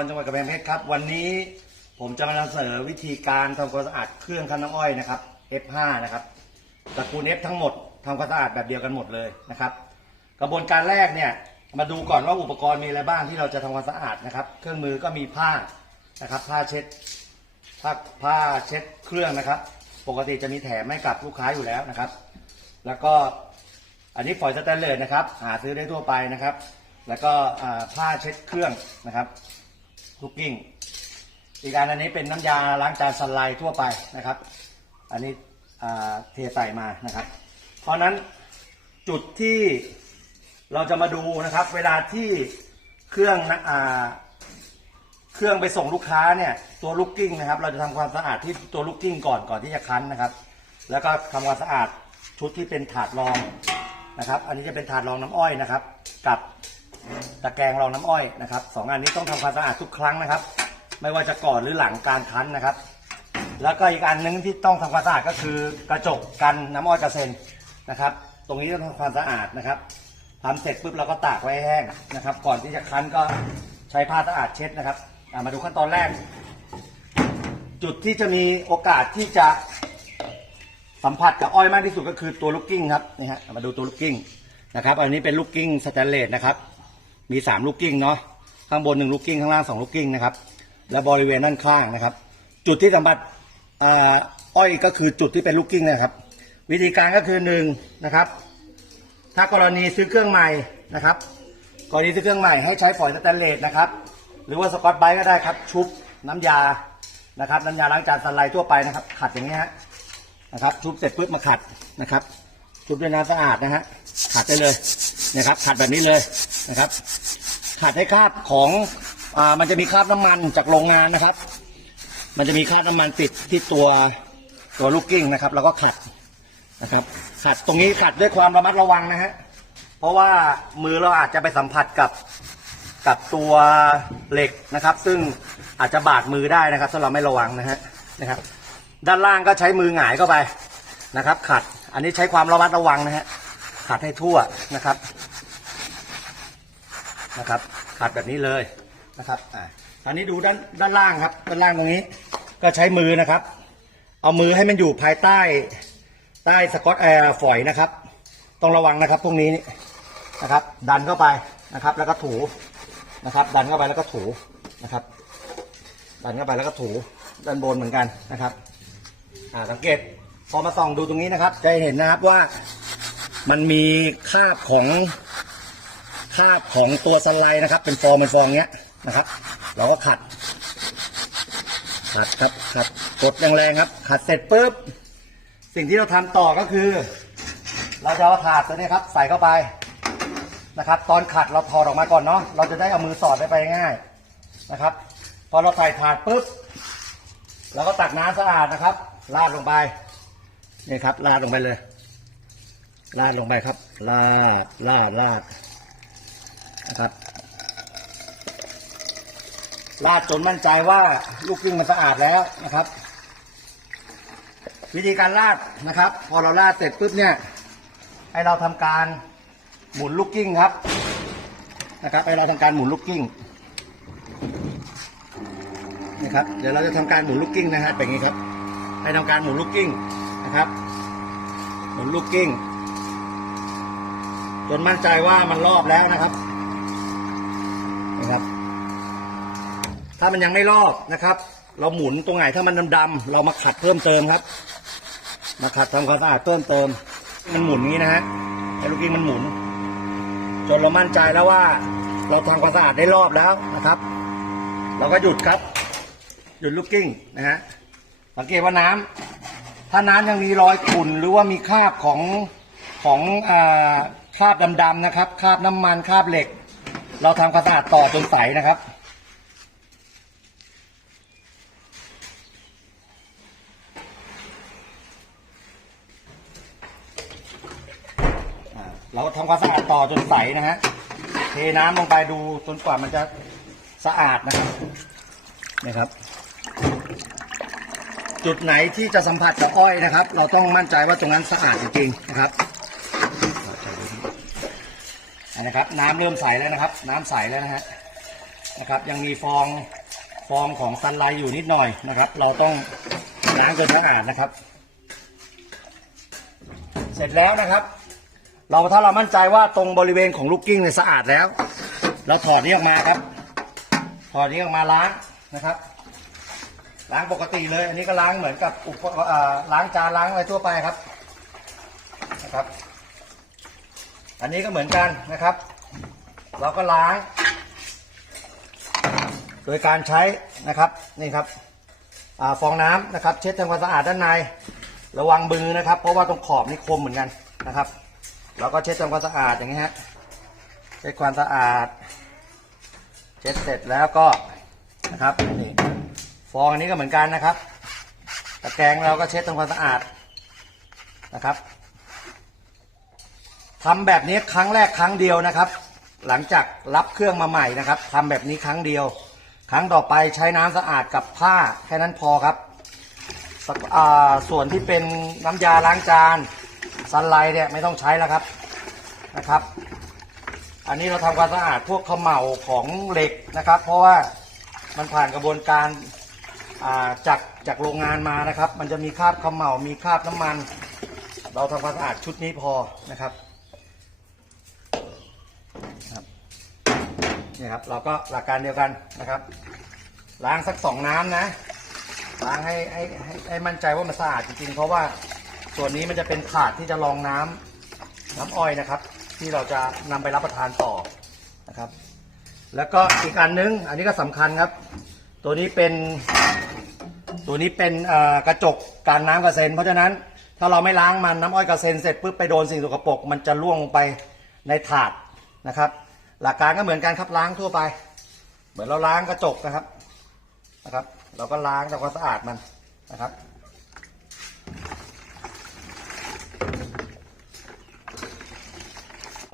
รจังหวัดกำแพงเพชรครับ วันนี้ผมจะมานำเสนอวิธีการทำความสะอาดเครื่องคั้นน้ำอ้อยนะครับ F5 นะครับตระกูล F ทั้งหมดทำความสะอาดแบบเดียวกันหมดเลยนะครับ กระบวนการแรกเนี่ยมาดูก่อนว่าอุปกรณ์มีอะไรบ้างที่เราจะทำความสะอาดนะครับ เครื่องมือก็มีผ้านะครับ ผ้าเช็ดผ้าผ้าเช็ดเครื่องนะครับ ปกติจะมีแถมให้กับลูกค้าอยู่แล้วนะครับ แล้วก็อันนี้ฝอยสแตนเลสนะครับ หาซื้อได้ทั่วไปนะครับ แล้วก็ผ้าเช็ดเครื่องนะครับ คุกกิ้ง อีกอันอันนี้เป็นน้ำยาล้างจานสไลด์ทั่วไปนะครับ อันนี้เทใส่มานะครับ เพราะนั้นจุดที่เราจะมาดูนะครับ เวลาที่เครื่องนะอ่าเครื่องไปส่งลูกค้าเนี่ยตัวลูกกิ้งนะครับ เราจะทำความสะอาดที่ตัวลูกกิ้งก่อนก่อนที่จะคั้นนะครับ แล้วก็ทำความสะอาดชุดที่เป็นถาดรองนะครับ อันนี้จะเป็นถาดรองน้ำอ้อยนะครับ กับ ตะแกรงรองน้ำอ้อยนะครับสองอันนี้ต้องทำความสะอาดทุกครั้งนะครับ ไม่ว่าจะก่อนหรือหลังการคั้นนะครับ แล้วก็อีกอันหนึงที่ต้องทำความสะอาดก็คือกระจกกันน้ำอ้อยกระเซ็นนะครับ ตรงนี้ต้องทำความสะอาดนะครับทำเสร็จปุ๊บเราก็ตากไว้แห้งนะครับ ก่อนที่จะคั้นก็ใช้ผ้าสะอาดเช็ดนะครับมาดูขั้นตอนแรก จุดที่จะมีโอกาสที่จะสัมผัสกับอ้อยมากที่สุดก็คือตัวลูกกิ้งครับนี่ฮะมาดูตัวลูกกิ้งนะครับ อันนี้เป็นลูกกิ้งสแตนเลสนะครับ มีสามลูกกิ้งเนาะข้างบนหนึ่งลูกกิ้งข้างล่างสองลูกกิ้งนะครับ และบริเวณด้านข้างนะครับ จุดที่สัมผัสอ้อยก็คือจุดที่เป็นลูกกิ้งนะครับ วิธีการก็คือหนึ่งนะครับ ถ้ากรณีซื้อเครื่องใหม่นะครับ กรณีซื้อเครื่องใหม่ให้ใช้ฝอยสแตนเลสนะครับ หรือว่าสกอตไบรท์ก็ได้ครับ ชุบน้ำยานะครับน้ำยาล้างจานสไลด์ทั่วไปนะครับ ขัดอย่างนี้ฮะนะครับ ชุบเสร็จปุ๊บมาขัดนะครับ ชุบด้วยน้ำสะอาดนะฮะขัดได้เลย นะครับขัดแบบนี้เลยนะครับขัดให้คราบของอ่ามันจะมีคราบน้ำมันจากโรงงานนะครับ มันจะมีคราบน้ำมันติดที่ตัวตัวลูกกิ้งนะครับ แล้วก็ขัดนะครับ ขัดตรงนี้ขัดด้วยความระมัดระวังนะฮะเพราะว่ามือเราอาจจะไปสัมผัสกับกับตัวเหล็กนะครับ ซึ่งอาจจะบาดมือได้นะครับถ้าเราไม่ระวังนะฮะนะครับ ด้านล่างก็ใช้มือหงายเข้าไปนะครับ ขัดอันนี้ใช้ความระมัดระวังนะฮะ ขัดให้ทั่วนะครับนะครับ ขัดแบบนี้เลยนะครับอ่าอันนี้ดูด้านด้านล่างครับ ด้านล่างตรงนี้ ก็ใช้มือนะครับ เอามือให้มันอยู่ภายใต้ใต้สกอตแอร์ฝอยนะครับ ต้องระวังนะครับพวกนี้นี่นะครับ ดันเข้าไปนะครับ แล้วก็ถูนะครับ ดันเข้าไปแล้วก็ถูนะครับ ดันเข้าไปแล้วก็ถูด้านบนเหมือนกันนะครับ อ่าสังเกตพอมาส่องดูตรงนี้นะครับ จะเห็นนะครับว่า มันมีคาบของคาบของตัวสไลด์นะครับ เป็นฟองเป็นฟองเงี้ยนะครับ เราก็ขัด ขัดครับขัดกดแรงๆครับ ขัดเสร็จปุ๊บสิ่งที่เราทำต่อก็คือ เราจะเอาถาดตัวนี้ครับ ใส่เข้าไปนะครับ ตอนขัดเราถอดออกมาก่อนเนาะเราจะได้เอามือสอดได้ไปง่ายนะครับ พอเราใส่ถาดปุ๊บเราก็ตักน้ำสะอาดนะครับราดลงไปนี่ครับราดลงไปเลย ราดลงไปครับราดราดราดนะครับราดจนมั่นใจว่าลูกกิ้งมันสะอาดแล้วนะครับ วิธีการราดนะครับ พอเราราดเสร็จปุ๊บเนี่ย ให้เราทำการหมุนลูกกิ้งครับ นะครับ ให้เราทำการหมุนลูกกิ้งนะครับ เดี๋ยวเราจะทำการหมุนลูกกิ้งนะฮะเป็นอย่างนี้ครับ ให้ทำการหมุนลูกกิ้งนะครับหมุนลูกกิ้ง จนมั่นใจว่ามันรอบแล้วนะครับนะครับ ถ้ามันยังไม่รอบนะครับ เราหมุนตรงไหนถ้ามันดำๆเรามาขัดเพิ่มเติมครับ มาขัดทำความสะอาดเพิ่มเติม มันหมุนงนี้นะฮะไอ้ลูกกิ้งมันหมุน จนเรามั่นใจแล้วว่า เราทำความสะอาดได้รอบแล้วนะครับ เราก็หยุดครับ หยุดลูกกิ้งนะฮะสังเกตว่าน้ำถ้าน้ำยังมีรอยขุ่นหรือว่ามีคราบของของอ่า คราบดำๆนะครับคราบน้ำมันคราบเหล็ก เราทำความสะอาดต่อจนใสนะครับเราทำความสะอาดต่อจนใสนะฮะเทน้ำลงไปดูจนกว่ามันจะสะอาดนะครับนี่ครับ จุดไหนที่จะสัมผัสกับอ้อยนะครับ เราต้องมั่นใจว่าตรงนั้นสะอาดจริงๆนะครับ นะครับ น้ำเริ่มใสแล้วนะครับ น้ำใสแล้วนะฮะนะครับ ยังมีฟองฟองของซันไลท์อยู่นิดหน่อยนะครับ เราต้องล้างจนสะอาดนะครับ เสร็จแล้วนะครับ เราถ้าเรามั่นใจว่าตรงบริเวณของลูกกิ้งเนี่ยสะอาดแล้ว เราถอดนี้ออกมาครับ ถอดนี้ออกมาล้างนะครับล้างปกติเลย อันนี้ก็ล้างเหมือนกับอุปล้างจานล้างอะไรทั่วไปครับนะครับ อันนี้ก็เหมือนกันนะครับ เราก็ล้าง โดยการใช้นะครับนี่ครับอฟองน้ำนะครับ เช็ดทำความสะอาดด้านใน ระวังมือนะครับ เพราะว่าตรงขอบนี่คมเหมือนกันนะครับเราก็เช็ดทำความสะอาดอย่างนี้ฮะเช็ดความสะอาด เช็ดเสร็จแล้วก็นะครับนี่ฟองอันนี้ก็เหมือนกันนะครับตะแกรงเราก็เช็ดทำความสะอาดนะครับ ทำแบบนี้ครั้งแรกครั้งเดียวนะครับ หลังจากรับเครื่องมาใหม่นะครับทำแบบนี้ครั้งเดียว ครั้งต่อไปใช้น้ำสะอาดกับผ้าแค่นั้นพอครับสักอ่าส่วนที่เป็นน้ำยาล้างจานซันไลท์เนี่ยไม่ต้องใช้แล้วครับนะครับ อันนี้เราทำความสะอาดพวกเขม่าของเหล็กนะครับ เพราะว่ามันผ่านกระบวนการาจากจากโรงงานมานะครับ มันจะมีคราบเขม่ามีคราบน้ำมัน เราทำความสะอาดชุดนี้พอนะครับ นี่ครับ เราก็หลักการเดียวกันนะครับ ล้างสักสองน้ำนะ ล้างให้ให้ให้ให้มั่นใจว่ามันสะอาดจริงๆ เพราะว่าส่วนนี้มันจะเป็นถาดที่จะรองน้ำน้ำอ้อยนะครับ ที่เราจะนำไปรับประทานต่อนะครับ แล้วก็อีกอันนึง อันนี้ก็สำคัญครับ ตัวนี้เป็น ตัวนี้เป็นกระจกการน้ำกระเซ็น เพราะฉะนั้นถ้าเราไม่ล้างมันน้ำอ้อยกระเซ็นเสร็จปุ๊บไปโดนสิ่งสกปรกมันจะล่วงลงไปในถาดนะครับ หลักการก็เหมือนกันครับล้างทั่วไป เหมือนเราล้างกระจกนะครับนะครับ เราก็ล้างทำความสะอาดมันนะครับ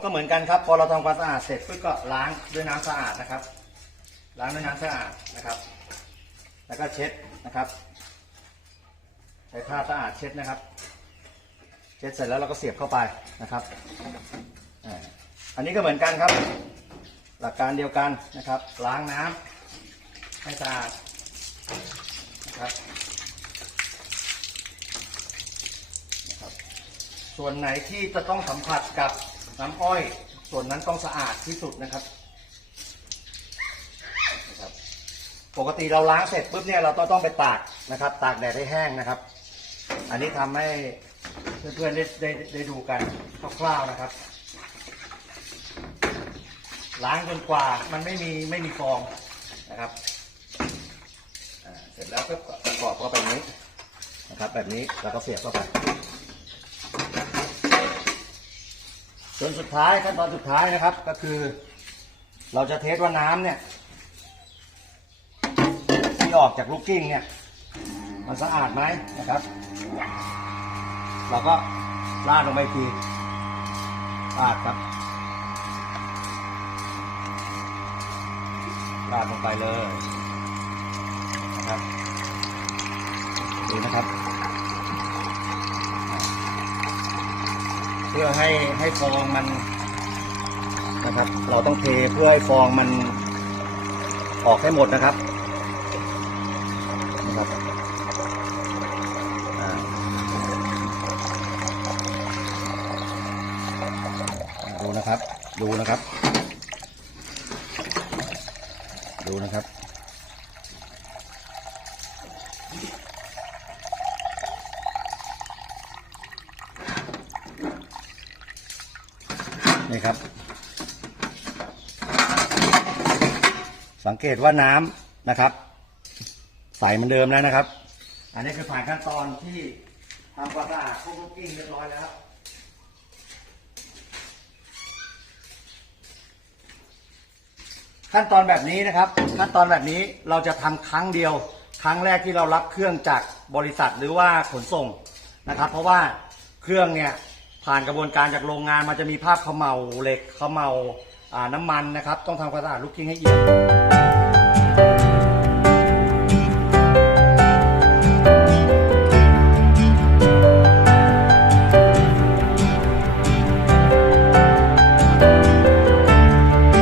ก็เหมือนกันครับ พอเราทำความสะอาดเสร็จปุ๊บก็ล้างด้วยน้ำสะอาดนะครับ ล้างด้วยน้ำสะอาดนะครับ แล้วก็เช็ดนะครับใช้ผ้าสะอาดเช็ดนะครับ เช็ดเสร็จแล้วเราก็เสียบเข้าไปนะครับอันนี้ก็เหมือนกันครับ หลักการเดียวกันนะครับ ล้างน้ำให้สะอาดนะครับนะครับ ส่วนไหนที่จะต้องสัมผัสกับน้ำอ้อย ส่วนนั้นต้องสะอาดที่สุดนะครับนะครับ ปกติเราล้างเสร็จปุ๊บเนี่ยเราต้องต้องไปตากนะครับ ตากแดดให้แห้งนะครับ อันนี้ทำให้เพื่อนๆได้ได้ได้ดูกันคร่าวๆนะครับ ล้างจนกว่ามันไม่มีไม่มีฟองนะครับเสร็จแล้วก็ประกอบเข้าไปนี้นะครับ แบบนี้แล้วก็เสียบเข้าไปจนสุดท้ายขั้นตอนสุดท้ายนะครับ ก็คือ เราจะเทสว่าน้ำเนี่ยที่ออกจากลูกกิ้งเนี่ยมันสะอาดไหมนะครับ เราก็ราดลงไปอีกทีราดครับ ราดลงไปเลยนะครับดูนะครับ เพื่อให้ให้ฟองมันนะครับ เราต้องเทเพื่อให้ฟองมันออกให้หมดนะครับนะครับดูนะครับ ดูนะครับ ดูนะครับ นี่ครับ สังเกตว่าน้ำนะครับ ใสเหมือนเดิมแล้วนะครับ อันนี้คือผ่านขั้นตอนที่ทำความสะอาดพวกลูกกิ้งเรียบร้อยแล้ว ขั้นตอนแบบนี้นะครับ ขั้นตอนแบบนี้เราจะทำครั้งเดียว ครั้งแรกที่เรารับเครื่องจากบริษัทหรือว่าขนส่งนะครับ เพราะว่าเครื่องเนี่ยผ่านกระบวนการจากโรงงานมันจะมีภาพเขมเหลาเหล็กเขมเหลาอ่าน้ำมันนะครับ ต้องทำความสะอาดลูกกิ้งให้เอียง